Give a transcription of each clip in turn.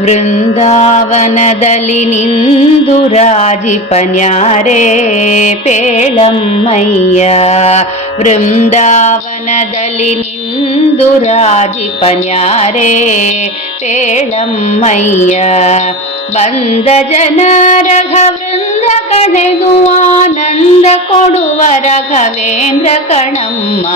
ವೃಂದಾವನದಲ್ಲಿ ನಿಂದು ರಾಜಿಪನ್ಯಾರೇ ಪೇಳಮ್ಮಯ್ಯ. ವೃಂದಾವನದಲ್ಲಿ ನಿಂದು ರಾಜಿಪನ್ಯಾರೇ ಪೇಳಮ್ಮಯ್ಯ. ಬಂದ ಜನರ ವೃಂದ ಕಳೆದು ಆನಂದ ಕೊಡುವ ರಾಘವೇಂದ್ರ ಕಣಮ್ಮ.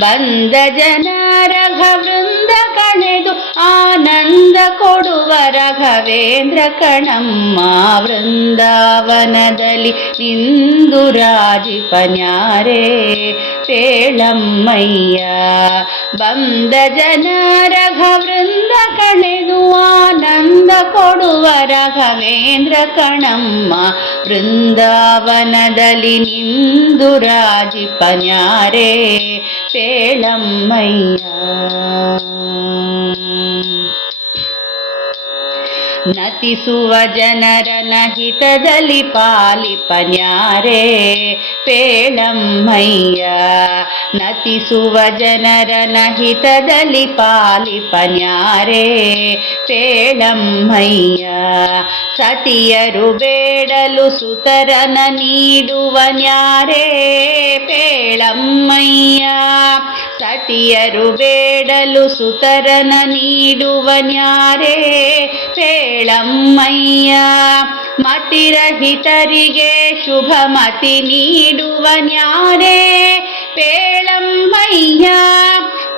ಬಂದ ಜನರ ವೃಂದ ಕಳೆದು ಆನಂದ ಕೊಡುವ ರಾಘವೇಂದ್ರ ಕಣಮ್ಮ. ವೃಂದಾವನದಲ್ಲಿ ನಿಂದು ರಾಜಿಪನ್ಯಾರೇ ಪೇಳಮ್ಮಯ್ಯ. ಬಂದ ಜನರ ವೃಂದ ಕಳೆದು ಆನಂದ ಕೊಡುವ ರಾಘವೇಂದ್ರ ಕಣಮ್ಮ. ವೃಂದಾವನದಲ್ಲಿ ನಿಂದು ರಾಜಿಪನ್ಯಾರೇ ಪೇಳಮ್ಮಯ್ಯ. ನತಿಸುವ ಜನರನ ಹಿತದಲ್ಲಿ ಪಾಲಿಪನ್ಯಾರೇ ಪೇಳಮ್ಮಯ್ಯ. ನತಿಸುವ ಜನರನ ಹಿತದಲ್ಲಿ ಪಾಲಿಪನ್ಯಾರೇ ಪೇಳಮ್ಮಯ್ಯ. ಸತಿಯರು ಬೇಡಲು ಸುತರನ ನೀಡುವನ್ಯಾರೇ ಪೇಳಮ್ಮಯ್ಯ. ಸತಿಯರು ಬೇಡಲು ಸುತರನ ನೀಡುವನ್ಯಾರೇ ಪೇಳಮ್ಮಯ್ಯ. ಮತಿರಹಿತರಿಗೆ ಶುಭ ಮತಿ ನೀಡುವನ್ಯಾರೇ ಪೇಳಮ್ಮಯ್ಯ.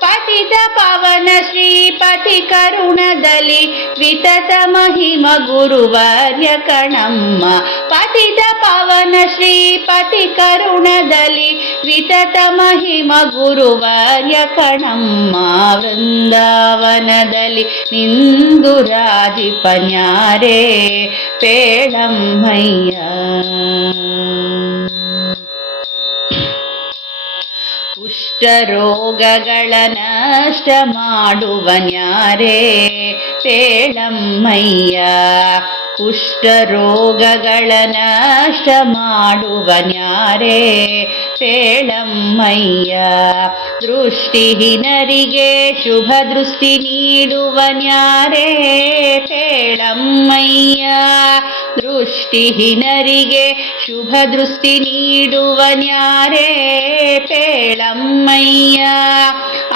ಪತಿತ ಪವನ ಶ್ರೀಪತಿ ಕರುಣದಲ್ಲಿ ವಿತತ ಮಹಿಮ ಗುರುವರ್ಯ ಕಣಮ್ಮ. ಪತಿತ ಪವನ ಶ್ರೀಪತಿ ಕರುಣದಲ್ಲಿ ವಿತತ ಮಹಿಮ ಗುರುವರ್ಯ ಕಣಮ್ಮ. ವೃಂದಾವನದಲ್ಲಿ ನಿಂದು ರಾಜಿಪನ್ಯಾರೇ ಪೇಳಮ್ಮಯ್ಯ. ಕುಷ್ಠರೋಗಗಳ ನಷ್ಟ ಮಾಡುವನ್ಯಾರೇ ಪೇಳಮ್ಮಯ್ಯ. ಕುಷ್ಠರೋಗಗಳ ನಷ್ಟ ಮಾಡುವನ್ಯಾರೇ ಪೇಳಮ್ಮಯ್ಯ. ದೃಷ್ಟಿಹೀನರಿಗೆ ಶುಭ ದೃಷ್ಟಿ ನೀಡುವನ್ಯಾರೇ ಪೇಳಮ್ಮಯ್ಯ. ದೃಷ್ಟಿಹೀನರಿಗೆ ಶುಭ ದೃಷ್ಟಿ ನೀಡುವನ್ಯಾರೇ ಪೇಳಮ್ಮಯ್ಯ.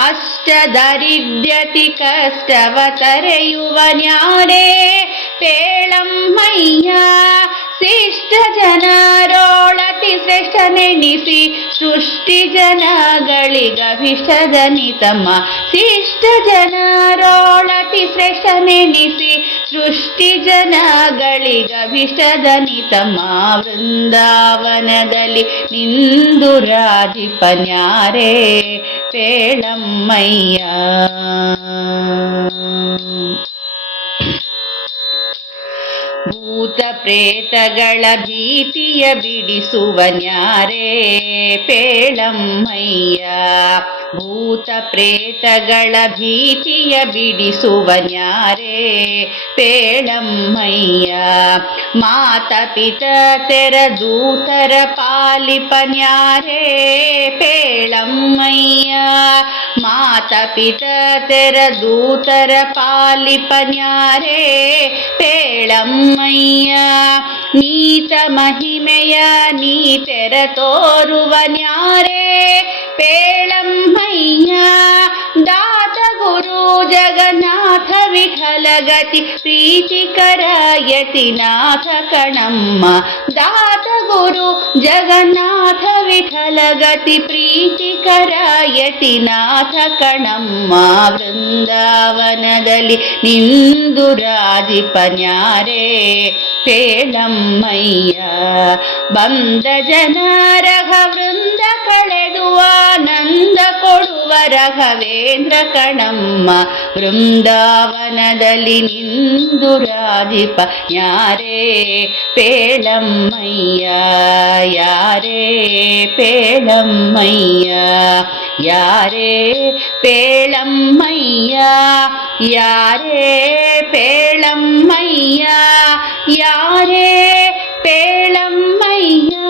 ಅಷ್ಟ ದಾರಿದ್ರ್ಯತಿ ಕಷ್ಟವ ತರೆಯುವನ್ಯಾರೇ ಪೇಳಮ್ಮಯ್ಯ. ಶಿಷ್ಟ ಜನರೋಳತಿ ಶ್ರೇಷ್ಠನೆನಿಸಿ ಸೃಷ್ಟಿ ಜನಗಳಿಗಭಿಷ್ಟದನಿತಮ್ಮ. ಶಿಷ್ಟ ಜನರೋಳತಿ ಶ್ರೇಷ್ಠನೆನಿಸಿ ಸೃಷ್ಟಿ ಜನಗಳಿಗಭಿಷ್ಟದನಿತಮ್ಮ. ವೃಂದಾವನದಲ್ಲಿ ನಿಂದು ರಾಜಿಪನ್ಯಾರೇ ಪೇಳಮ್ಮಯ್ಯ. ಭೂತ ಪ್ರೇತಗಳ ಭೀತಿಯ ಬಿಡಿಸುವನ್ಯಾರೇ ಪೇಳಮ್ಮಯ್ಯ. ಭೂತ ಪ್ರೇತಗಳ ಭೀತಿಯ ಬಿಡಿಸುವನ್ಯಾರೇ ಪೇಳಮ್ಮಯ್ಯ. ಮಾತ ಪಿತ ತೆರ ದೂತರ ಪಾಲಿಪನ್ಯಾರೇ ಪೇಳಮ್ಮಯ್ಯ. ಮಾತ ಪಿತ ತೆರ ದೂತರ ಪಾಲಿಪನ್ಯಾರೇ ಪೇಳಮ್ಮಯ್ಯ. ನೀತ ಮಹಿಮೆಯ ನೀತೆರ ತೋರುವನ್ಯಾರೇ ಪೇಳಮ್ಮಯ್ಯ. ದಾತ ಗುರು ಜಗನ್ನಾಥ ವಿಠಲ ಗತಿ ಪ್ರೀತಿಕರ ಯತಿನಾಥ ಕಣಮ್ಮ. ದಾತ ಗುರು ಜಗನ್ನಾಥ ವಿಠಲ ಗತಿ ಪ್ರೀತಿಕರ ಯತಿನಾಥ ಕಣಮ್ಮ. ವೃಂದಾವನದಲ್ಲಿ ನಿಂದು ರಾಜಿಪನ್ಯಾರೇ ಪೇಳಮ್ಮಯ್ಯ. ಬಂದ ಜನರ ವೃಂದ ಕಳೆದು ಆನಂದ ಕೊಡುವ ರಾಘವೇಂದ್ರ ಕಣಮ್ಮ. ವೃಂದಾವನದಲ್ಲಿ ನಿಂದು ರಾಜಿಪನ್ಯಾರೇ ಪೇಳಮ್ಮಯ್ಯ. ಯಾರೇ ಪೇಳಮ್ಮಯ್ಯ. ಯಾರೇ ಪೇಳಮ್ಮಯ್ಯ. ಯಾರೇ ಪೇಳಮ್ಮಯ್ಯ. ಯಾರೇ ಪೇಳಮ್ಮಯ್ಯ.